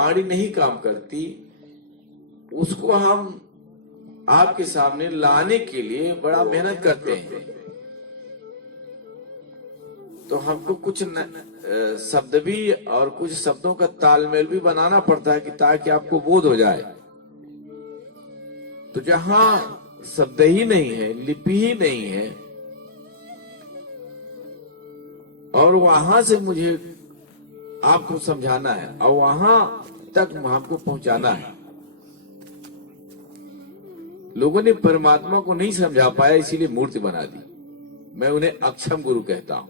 वाणी नहीं काम करती, उसको हम आपके सामने लाने के लिए बड़ा मेहनत करते हैं। तो हमको कुछ शब्द भी और कुछ शब्दों का तालमेल भी बनाना पड़ता है कि ताकि आपको बोध हो जाए। तो जहां शब्द ही नहीं है, लिपि ही नहीं है, और वहां से मुझे आपको समझाना है और वहां तक हमको पहुंचाना है। लोगों ने परमात्मा को नहीं समझा पाया, इसीलिए मूर्ति बना दी। मैं उन्हें अक्षम गुरु कहता हूं।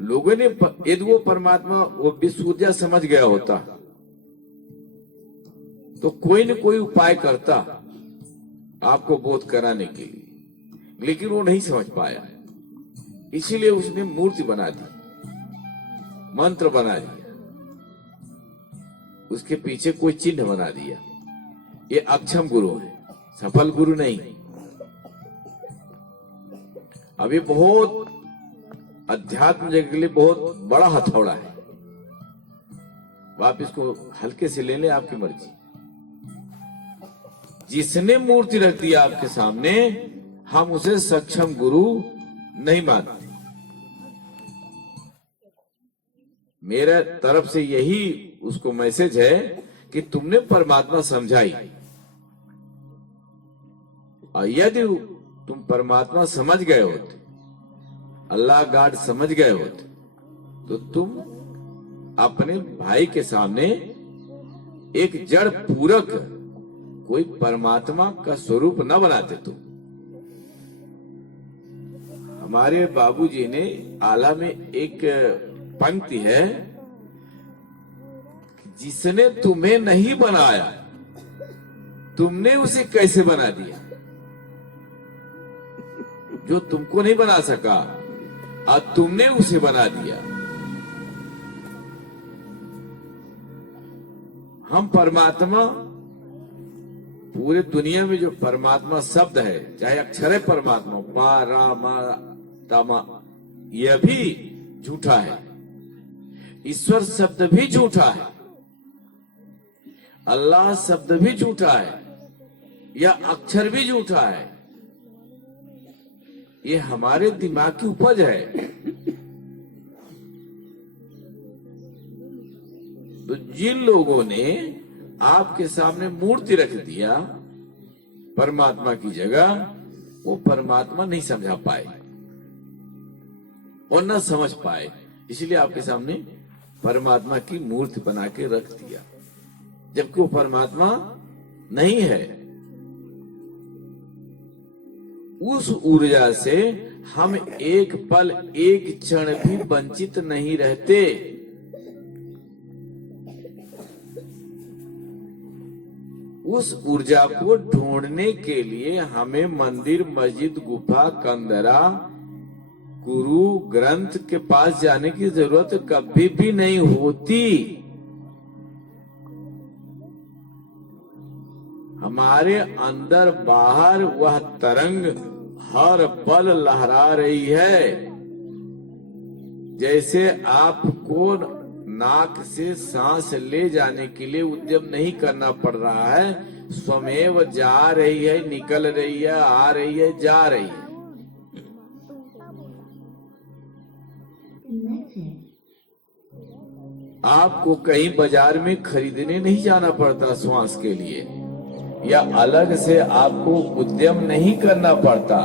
लोगों ने यदि वो परमात्मा वो विश्व ऊर्जा समझ गया होता तो कोई न कोई उपाय करता आपको बोध कराने के लिए, लेकिन वो नहीं समझ पाया, इसीलिए उसने मूर्ति बना दी, मंत्र बना दिया, उसके पीछे कोई चिन्ह बना दिया। ये अक्षम गुरु है, सफल गुरु नहीं। अभी बहुत अध्यात्म जगत के लिए बहुत बड़ा हथौड़ा है, आप इसको हल्के से ले लें, आपकी मर्जी। जिसने मूर्ति रख दिया आपके सामने, हम उसे सक्षम गुरु नहीं मानते। मेरे तरफ से यही उसको मैसेज है कि तुमने परमात्मा समझाई, और यदि तुम परमात्मा समझ गए होते, अल्लाह गॉड समझ गए होते, तो तुम अपने भाई के सामने एक जड़ पूरक कोई परमात्मा का स्वरूप न बनाते। तुम हमारे बाबूजी ने आला में एक पंक्ति है, जिसने तुम्हें नहीं बनाया तुमने उसे कैसे बना दिया। जो तुमको नहीं बना सका और तुमने उसे बना दिया। हम परमात्मा, पूरे दुनिया में जो परमात्मा शब्द है, चाहे अक्षर है परमात्मा, पा रा मा तामा, यह भी झूठा है। ईश्वर शब्द भी झूठा है, अल्लाह शब्द भी झूठा है, या अक्षर भी झूठा है। ये हमारे दिमाग की उपज है। तो जिन लोगों ने आपके सामने मूर्ति रख दिया परमात्मा की जगह, वो परमात्मा नहीं समझा पाए और न समझ पाए, इसलिए आपके सामने परमात्मा की मूर्ति बना के रख दिया, जबकि वो परमात्मा नहीं है। उस ऊर्जा से हम एक पल एक क्षण भी वंचित नहीं रहते। उस ऊर्जा को ढूंढने के लिए हमें मंदिर, मस्जिद, गुफा, कंदरा, गुरु, ग्रंथ के पास जाने की जरूरत कभी भी नहीं होती। हमारे अंदर बाहर वह तरंग हर पल लहरा रही है। जैसे आपको नाक से सांस ले जाने के लिए उद्यम नहीं करना पड़ रहा है, स्वमेव जा रही है, निकल रही है, आ रही है, जा रही है। आपको कहीं बाजार में खरीदने नहीं जाना पड़ता श्वास के लिए, या अलग से आपको उद्यम नहीं करना पड़ता।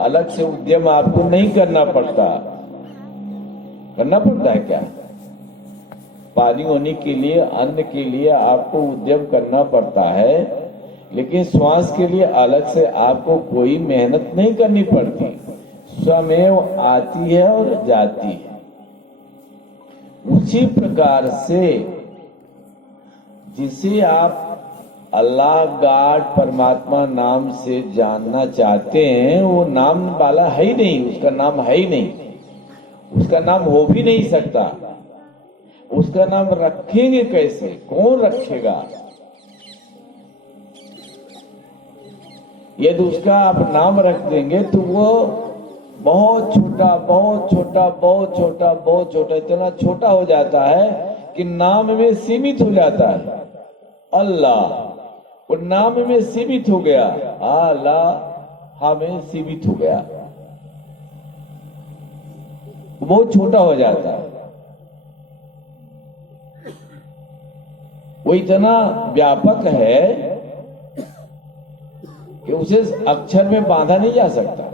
अलग से उद्यम आपको नहीं करना पड़ता। करना पड़ता है क्या? पानी होने के लिए, अन्न के लिए आपको उद्यम करना पड़ता है, लेकिन श्वास के लिए अलग से आपको कोई मेहनत नहीं करनी पड़ती। स्वमेव आती है और जाती है। उसी प्रकार से जिसे आप अल्लाह, गॉड, परमात्मा नाम से जानना चाहते हैं, वो नाम वाला है ही नहीं, उसका नाम है ही नहीं, उसका नाम हो भी नहीं सकता। उसका नाम रखेंगे कैसे? कौन रखेगा? यदि उसका आप नाम रख देंगे तो वो बहुत छोटा बहुत छोटा बहुत छोटा बहुत छोटा, इतना छोटा हो जाता है कि नाम में सीमित हो जाता है। अल्लाह वो नाम में सीमित हो गया, अल्लाह में सीमित हो गया, बहुत छोटा हो जाता है। वो इतना व्यापक है कि उसे अक्षर में बांधा नहीं जा सकता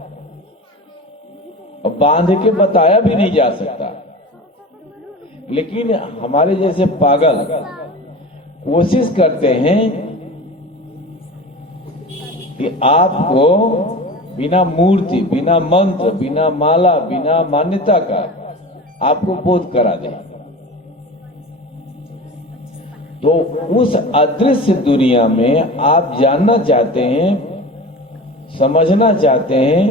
और बांध के बताया भी नहीं जा सकता। लेकिन हमारे जैसे पागल कोशिश करते हैं कि आपको बिना मूर्ति, बिना मंत्र, बिना माला, बिना मान्यता का आपको बोध करा दें। तो उस अदृश्य दुनिया में आप जानना चाहते हैं, समझना चाहते हैं,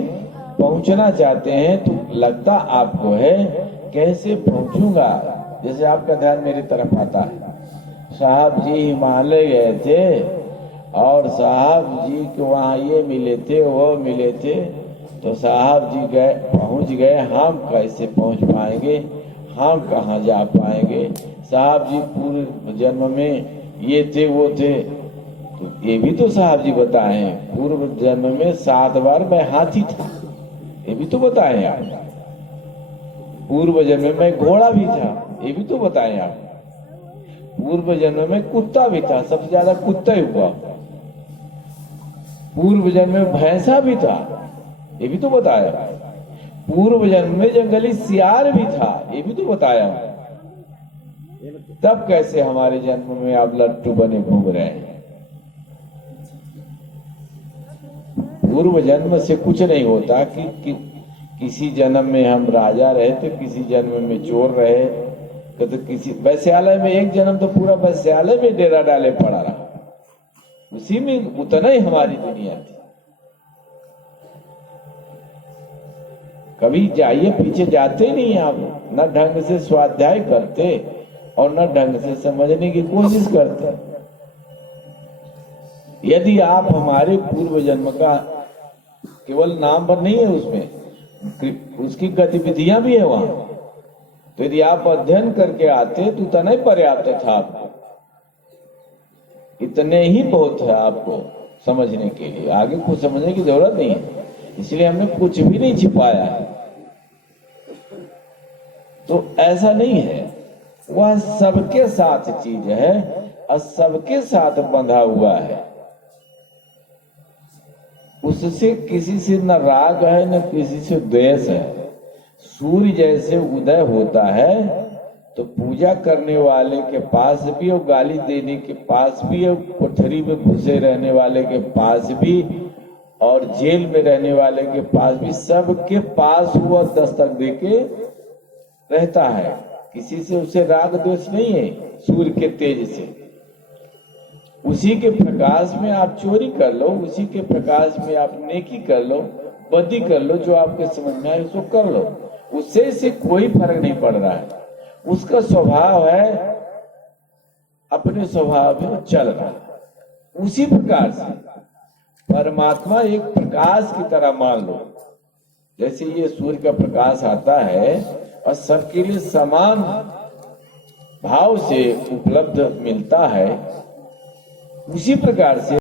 पहुंचना चाहते हैं, तो लगता आपको है कैसे पहुंचूंगा। जैसे आपका ध्यान मेरी तरफ आता है, साहब जी हिमालय गए थे और साहब जी को वहाँ ये मिले थे, वो मिले थे, तो साहब जी गए, पहुंच गए, हम कैसे पहुंच पाएंगे, हम कहाँ जा पाएंगे। साहब जी पूर्व जन्म में ये थे वो थे, तो ये भी तो साहब जी बताए हैं, पूर्व जन्म में 7 बार मैं हाथी था, ये भी तो बताए हैं आप। पूर्व जन्म में घोड़ा भी था, ये भी तो बताए आप। पूर्व जन्म में कुत्ता भी था, सबसे ज्यादा कुत्ता ही हुआ। पूर्व जन्म में भैंसा भी था, ये भी तो बताया। पूर्व जन्म में जंगली सियार भी था, ये भी तो बताया। तब कैसे हमारे जन्म में आप लट्टू बने घूम रहे हैं। पूर्व जन्म से कुछ नहीं होता कि किसी जन्म में हम राजा रहे थे, किसी जन्म में चोर रहे, तो किसी वैश्यालय में एक जन्म तो पूरा वैश्यालय में डेरा डाले पड़ा रहा, उसी में उतना ही हमारी दुनिया थी। कभी जाइए, पीछे जाते नहीं आप, न ढंग से स्वाध्याय करते और न ढंग से समझने की कोशिश करते। यदि आप हमारे पूर्व जन्म का केवल नाम पर नहीं है, उसमें उसकी गतिविधियां भी है वहां, तो यदि आप अध्ययन करके आते तो उतना ही पर्याप्त था आपको। इतने ही बहुत है आपको समझने के लिए, आगे कुछ समझने की जरूरत नहीं है। इसलिए हमने कुछ भी नहीं छिपाया है। तो ऐसा नहीं है, वह सबके साथ चीज है और सबके साथ बंधा हुआ है। उससे किसी से न राग है न किसी से द्वेष है। सूर्य जैसे उदय होता है तो पूजा करने वाले के पास भी और गाली देने के पास भी और कोठरी में घुसे रहने वाले के पास भी और जेल में रहने वाले के पास भी, सबके पास वो दस्तक देके रहता है। किसी से उसे राग द्वेष नहीं है। सूर्य के तेज से, उसी के प्रकाश में आप चोरी कर लो, उसी के प्रकाश में आप नेकी कर लो, बदी कर लो, जो आपके समझ में आए उसको कर लो, उससे से कोई फर्क नहीं पड़ रहा है। उसका स्वभाव है, अपने स्वभाव में वो चल रहा है। उसी प्रकार से परमात्मा एक प्रकाश की तरह मान लो, जैसे ये सूर्य का प्रकाश आता है और सबके लिए समान भाव से उपलब्ध मिलता है, उसी प्रकार से